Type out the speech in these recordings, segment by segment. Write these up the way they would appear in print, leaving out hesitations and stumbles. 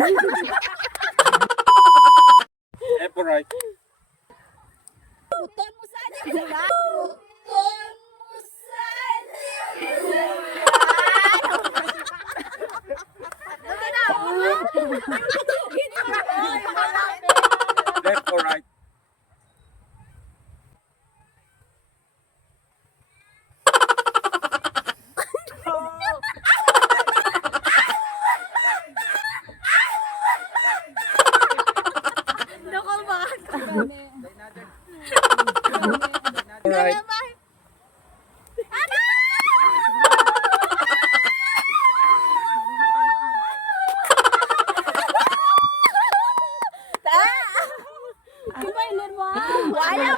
Left or right? Buton mo sa akin. Buton mo sa Left or right? Nakal ba? Or right? Kailan mo? Wala.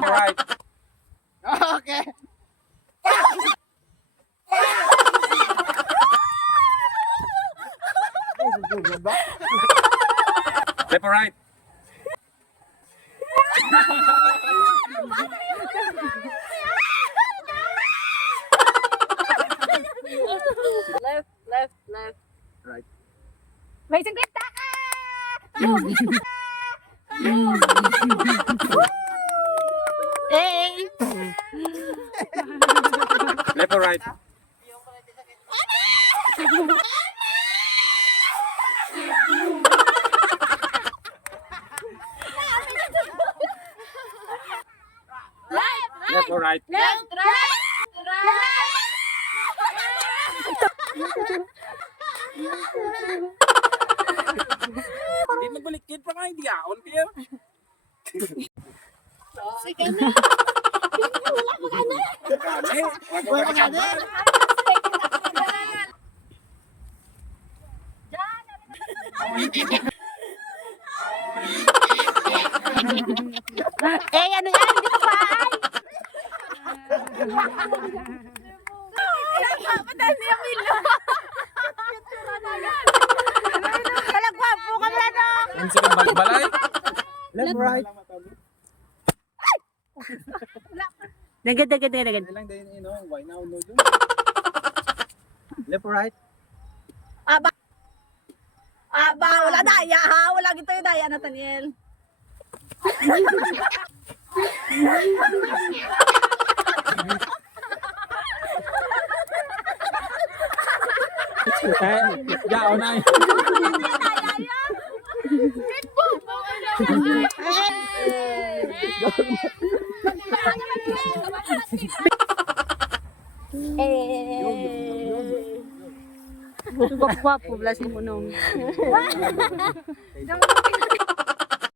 Or right? Okay. Left or right? Left. Right. May 50 ka! Hey! Left or right? Left or right? Left, right! Hindi magbalikid pa nga, hindi aon kayo. Sige na. Wala pa ka na. Wala ka na. Ano yan? Dito pa ay! Padali ang ilo. Kalagwapo ka ba no? Ang sakit balay. Left, right. Dagad. Ilang day na ino, why now no do? Left, right. Aba, wala daya ha. Wala gito yung daya, Nathaniel. Yaon na. Guwapo, blasin mo nung.